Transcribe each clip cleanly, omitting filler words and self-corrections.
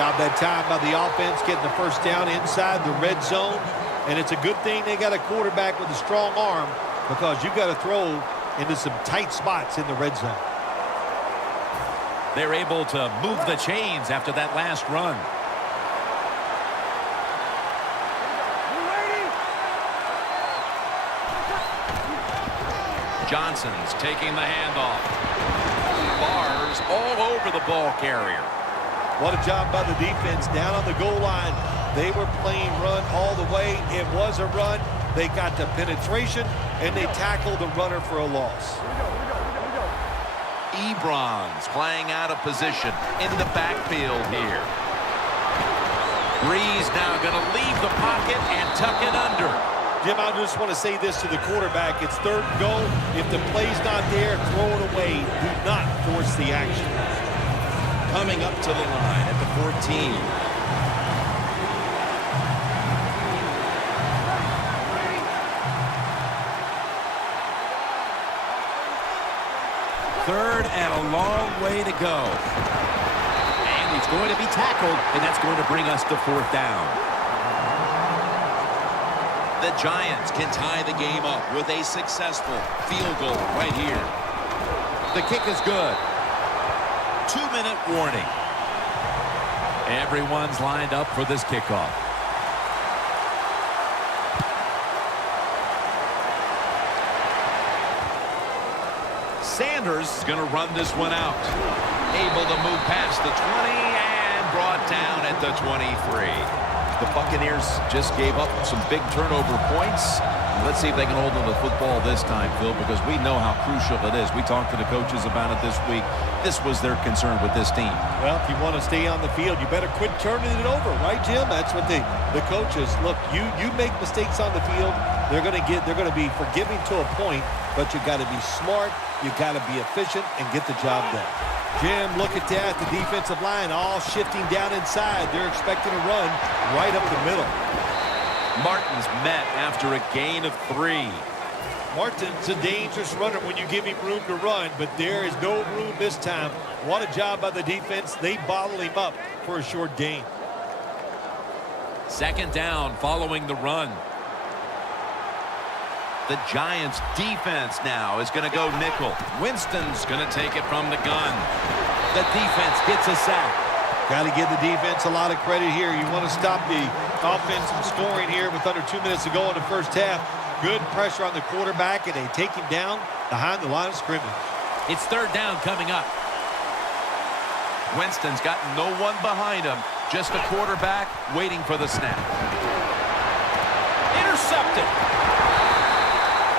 job that time by the offense getting the first down inside the red zone. And it's a good thing they got a quarterback with a strong arm, because you've got to throw into some tight spots in the red zone. They're able to move the chains after that last run. Johnson's taking the handoff. Bars all over the ball carrier. What a job by the defense down on the goal line. They were playing run all the way. It was a run. They got the penetration, and they tackled the runner for a loss. Ebron's playing out of position in the backfield here. Breeze now going to leave the pocket and tuck it under. Jim, I just want to say this to the quarterback. It's third and goal. If the play's not there, throw it away. Do not force the action. Coming up to the line at the 14. Third and a long way to go. And he's going to be tackled, and that's going to bring us to fourth down. The Giants can tie the game up with a successful field goal right here. The kick is good. 2-minute warning. Everyone's lined up for this kickoff. Sanders is going to run this one out. Able to move past the 20 and brought down at the 23. The Buccaneers just gave up some big turnover points. Let's see if they can hold on to the football this time, Phil, because we know how crucial it is. We talked to the coaches about it this week. This was their concern with this team. Well, if you want to stay on the field, you better quit turning it over, right, Jim? That's what the coaches look. You make mistakes on the field, they're going to be forgiving to a point, but you got to be smart, you got to be efficient, and get the job done. Jim, look at that. The defensive line all shifting down inside. They're expecting a run right up the middle. Martin's met after a gain of 3. Martin's a dangerous runner when you give him room to run, but there is no room this time. What a job by the defense. They bottle him up for a short gain. Second down following the run. The Giants defense now is going to go nickel. Winston's going to take it from the gun. The defense gets a sack. Got to give the defense a lot of credit here. You want to stop the offense from scoring here with under 2 minutes to go in the first half. Good pressure on the quarterback, and they take him down behind the line of scrimmage. It's third down coming up. Winston's got no one behind him. Just the quarterback waiting for the snap. Intercepted.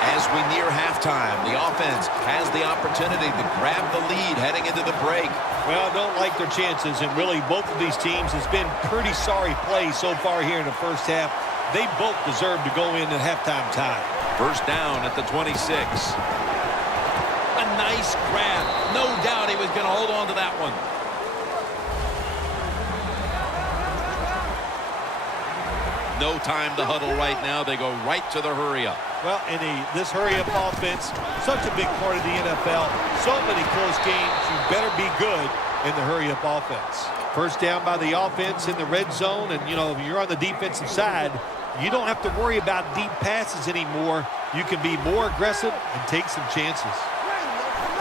As we near halftime, the offense has the opportunity to grab the lead heading into the break. Well, I don't like their chances, and really both of these teams has been pretty sorry play so far here in the first half. They both deserve to go in at halftime tie. First down at the 26. A nice grab. No doubt he was going to hold on to that one. No time to huddle right now. They go right to the hurry-up. Well, in this hurry-up offense, such a big part of the NFL. So many close games. You better be good in the hurry-up offense. First down by the offense in the red zone. And, you know, if you're on the defensive side, you don't have to worry about deep passes anymore. You can be more aggressive and take some chances.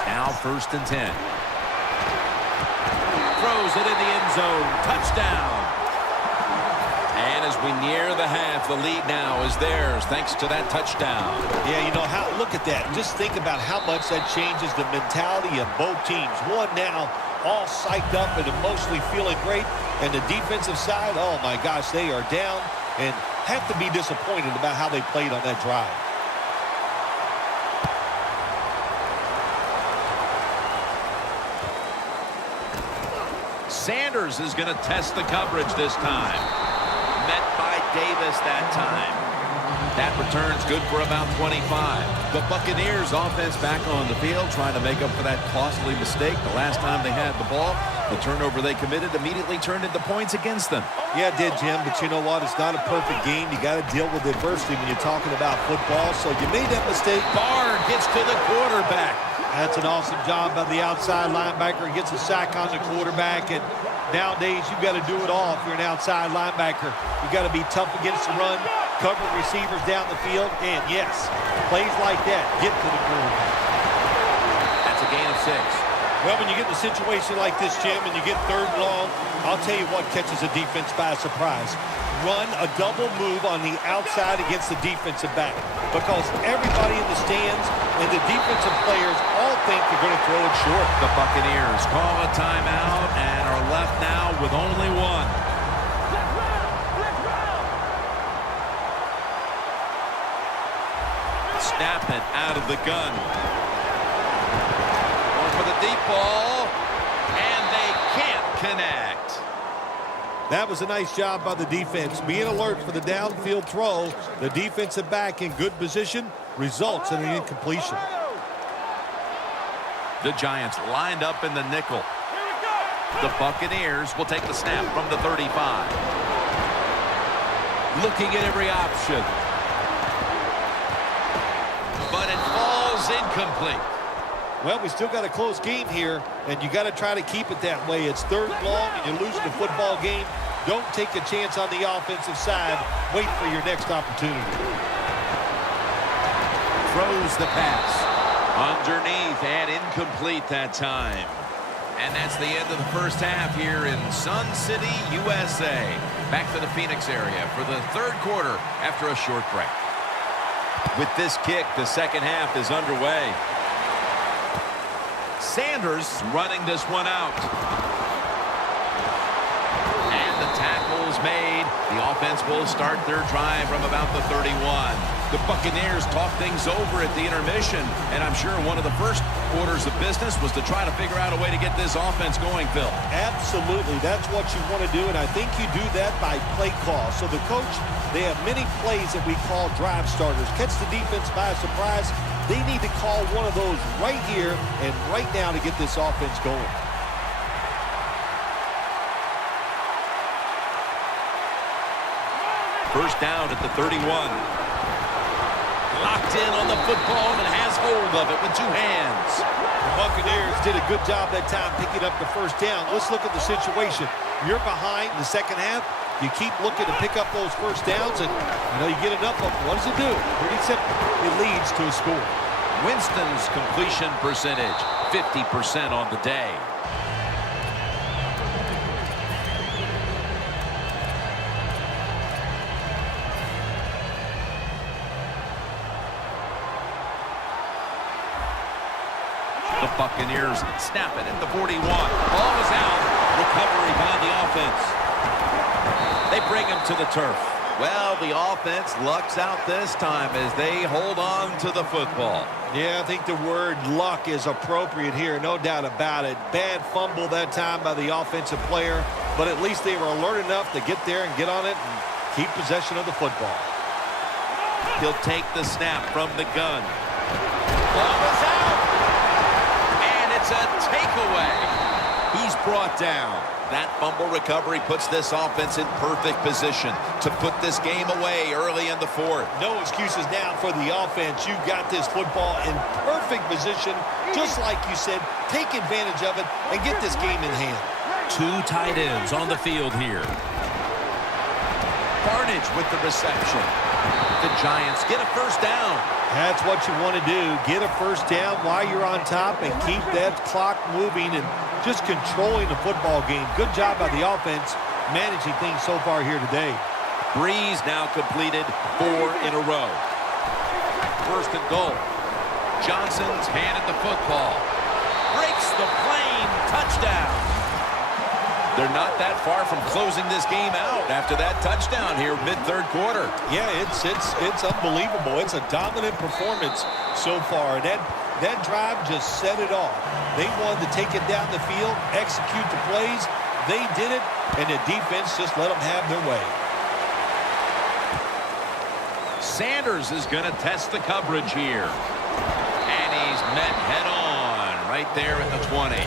Now first and 10. Throws it in the end zone. Touchdown. And as we near the half, the lead now is theirs thanks to that touchdown. Yeah, you know, look at that. Just think about how much that changes the mentality of both teams. One now all psyched up and emotionally feeling great. And the defensive side, oh my gosh, they are down and have to be disappointed about how they played on that drive. Sanders is going to test the coverage this time. Met by Davis that time. That return's good for about 25. The Buccaneers offense back on the field trying to make up for that costly mistake. The last time they had the ball, the turnover they committed immediately turned into points against them. Yeah, it did, Jim, but you know what? It's not a perfect game. You got to deal with adversity when you're talking about football. So you made that mistake. Barr gets to the quarterback. That's an awesome job by the outside linebacker. He gets a sack on the quarterback. And Nowadays, you've got to do it all if you're an outside linebacker. You've got to be tough against the run, cover receivers down the field, and yes, plays like that get to the quarterback. That's a gain of 6. Well, when you get in a situation like this, Jim, and you get 3rd and long, I'll tell you what catches a defense by surprise. Run a double move on the outside against the defensive back, because everybody in the stands and the defensive players all think they're going to throw it short. The Buccaneers call a timeout and are left now with only one. Snap it out of the gun. Going for the deep ball, and they can't connect. That was a nice job by the defense. Being alert for the downfield throw, the defensive back in good position results in an incompletion. The Giants lined up in the nickel. The Buccaneers will take the snap from the 35. Looking at every option. But it falls incomplete. Well, we still got a close game here, and you got to try to keep it that way. It's 3rd and long, and you're losing the football game. Don't take a chance on the offensive side. Wait for your next opportunity. Throws the pass. Underneath and incomplete that time. And that's the end of the first half here in Sun City, USA. Back to the Phoenix area for the 3rd quarter after a short break. With this kick, the second half is underway. Sanders running this one out. And the tackle's made. The offense will start their drive from about the 31. The Buccaneers talk things over at the intermission, and I'm sure one of the first orders of business was to try to figure out a way to get this offense going, Phil. Absolutely. That's what you want to do, and I think you do that by play call. So the coach, they have many plays that we call drive starters. Catch the defense by surprise. They need to call one of those right here and right now to get this offense going. First down at the 31. Locked in on the football and has hold of it with 2 hands. The Buccaneers did a good job that time picking up the first down. Let's look at the situation. You're behind in the second half. You keep looking to pick up those first downs, and you get enough of them. What does it do? Pretty simple. It leads to a score. Winston's completion percentage, 50% on the day. The Buccaneers snap it at the 41. Ball is out. Recovery by the offense. They bring him to the turf. Well, the offense lucks out this time as they hold on to the football. Yeah, I think the word luck is appropriate here, no doubt about it. Bad fumble that time by the offensive player, but at least they were alert enough to get there and get on it and keep possession of the football. He'll take the snap from the gun. Ball is out. And it's a takeaway. He's brought down. That fumble recovery puts this offense in perfect position to put this game away early in the 4th. No excuses now for the offense. You've got this football in perfect position. Just like you said, take advantage of it and get this game in hand. 2 tight ends on the field here. Barnage with the reception. The Giants get a first down. That's what you want to do. Get a first down while you're on top and keep that clock moving and just controlling the football game. Good job by the offense managing things so far here today. Breeze now completed 4 in a row. First and goal. Johnson's handed the football. Breaks the plane. Touchdown. They're not that far from closing this game out after that touchdown here mid-3rd quarter. Yeah, it's unbelievable. It's a dominant performance so far. That drive just set it off. They wanted to take it down the field, execute the plays. They did it, and the defense just let them have their way. Sanders is going to test the coverage here. And he's met head-on right there at the 20.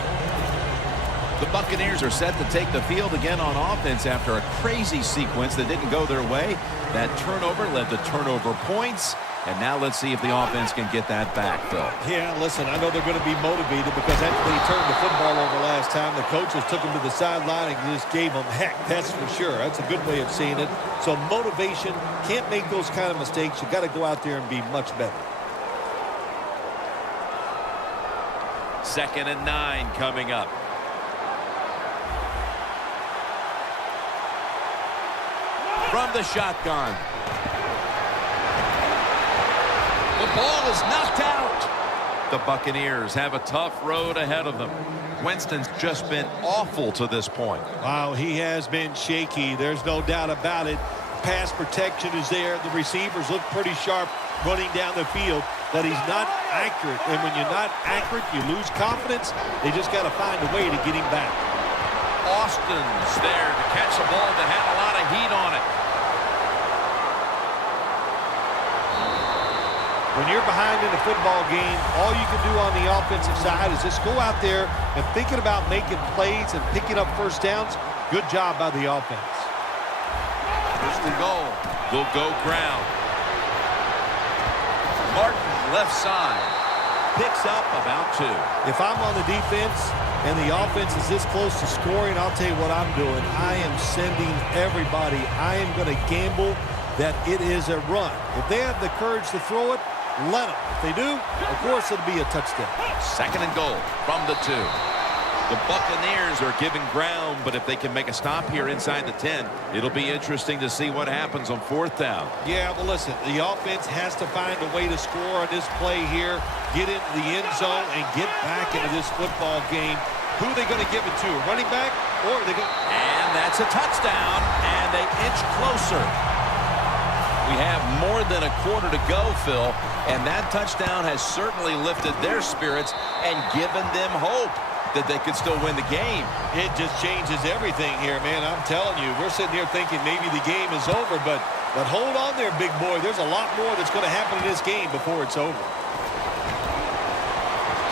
The Buccaneers are set to take the field again on offense after a crazy sequence that didn't go their way. That turnover led to turnover points, And now let's see if the offense can get that back, Phil. Yeah, listen, I know they're going to be motivated because after they turned the football over last time, the coaches took them to the sideline and just gave them heck, that's for sure. That's a good way of seeing it. So motivation, can't make those kind of mistakes. You've got to go out there and be much better. 2nd and 9 coming up. From the shotgun. The ball is knocked out. The Buccaneers have a tough road ahead of them. Winston's just been awful to this point. Wow, he has been shaky. There's no doubt about it. Pass protection is there. The receivers look pretty sharp running down the field, but he's not accurate. And when you're not accurate, you lose confidence. They just got to find a way to get him back. Austin's there to catch a ball that had a lot of heat on it. When you're behind in a football game, all you can do on the offensive side is just go out there and thinking about making plays and picking up first downs. Good job by the offense. First and goal. They'll go ground. Martin left side. Picks up about 2. If I'm on the defense and the offense is this close to scoring, I'll tell you what I'm doing. I am sending everybody. I am going to gamble that it is a run. If they have the courage to throw it, let them. If they do, of course it'll be a touchdown. 2nd and goal from the 2. The Buccaneers are giving ground, but if they can make a stop here inside the 10, it'll be interesting to see what happens on 4th down. Yeah, well, listen, the offense has to find a way to score on this play here, get into the end zone, and get back into this football game. Who are they going to give it to? A running back? Or are they going? And that's a touchdown, and they inch closer. We have more than a quarter to go, Phil, and that touchdown has certainly lifted their spirits and given them hope that they could still win the game. It just changes everything here, man. I'm telling you, we're sitting here thinking maybe the game is over, but hold on there, big boy. There's a lot more that's going to happen in this game before it's over.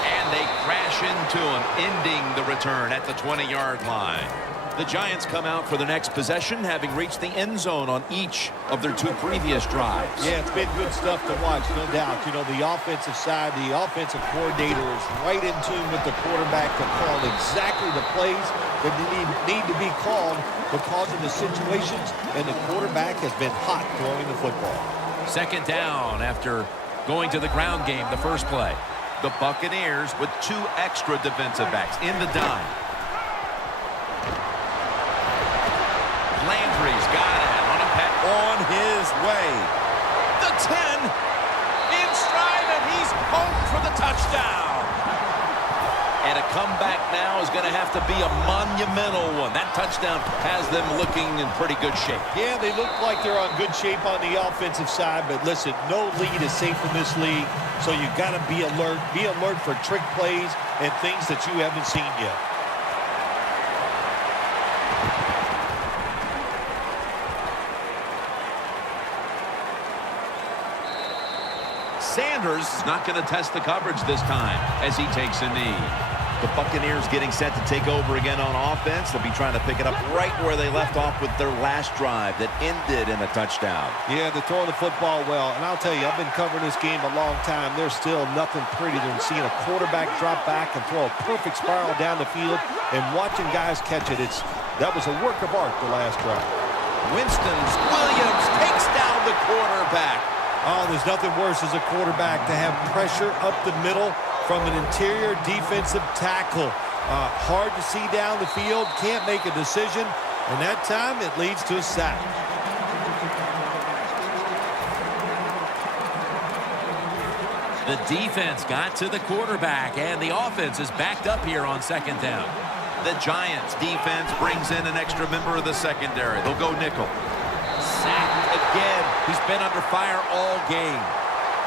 And they crash into him, ending the return at the 20-yard line. The Giants come out for the next possession, having reached the end zone on each of their 2 previous drives. Yeah, it's been good stuff to watch, no doubt. You know, the offensive side, the offensive coordinator is right in tune with the quarterback to call exactly the plays that need to be called because of the situations, and the quarterback has been hot throwing the football. 2nd down after going to the ground game the first play. The Buccaneers with 2 extra defensive backs in the dime. Landry's got it on a pass on his way. The 10 in stride, and he's home for the touchdown. And a comeback now is going to have to be a monumental one. That touchdown has them looking in pretty good shape. Yeah, they look like they're on good shape on the offensive side, but listen, no lead is safe in this league, so you got to be alert. Be alert for trick plays and things that you haven't seen yet. Sanders is not going to test the coverage this time as he takes a knee. The Buccaneers getting set to take over again on offense. They'll be trying to pick it up right where they left off with their last drive that ended in a touchdown. Yeah, they're throwing the football well. And I'll tell you, I've been covering this game a long time. There's still nothing prettier than seeing a quarterback drop back and throw a perfect spiral down the field and watching guys catch it. That was a work of art the last drive. Williams takes down the quarterback. Oh, there's nothing worse as a quarterback to have pressure up the middle from an interior defensive tackle. Hard to see down the field, can't make a decision, and that time it leads to a sack. The defense got to the quarterback, and the offense is backed up here on 2nd down. The Giants defense brings in an extra member of the secondary. They'll go nickel. Sacked again. He's been under fire all game.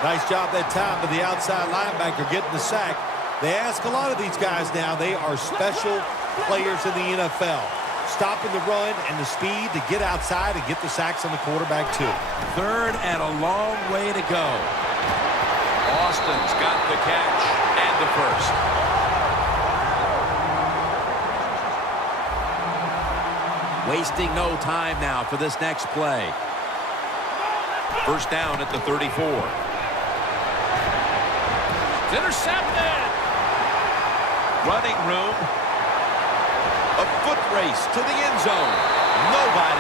Nice job that time by the outside linebacker getting the sack. They ask a lot of these guys now. They are special players in the NFL. Stopping the run and the speed to get outside and get the sacks on the quarterback too. 3rd and a long way to go. Austin's got the catch and the first. Wasting no time now for this next play. 1st down at the 34. intercepted. Running room. A foot race to the end zone. Nobody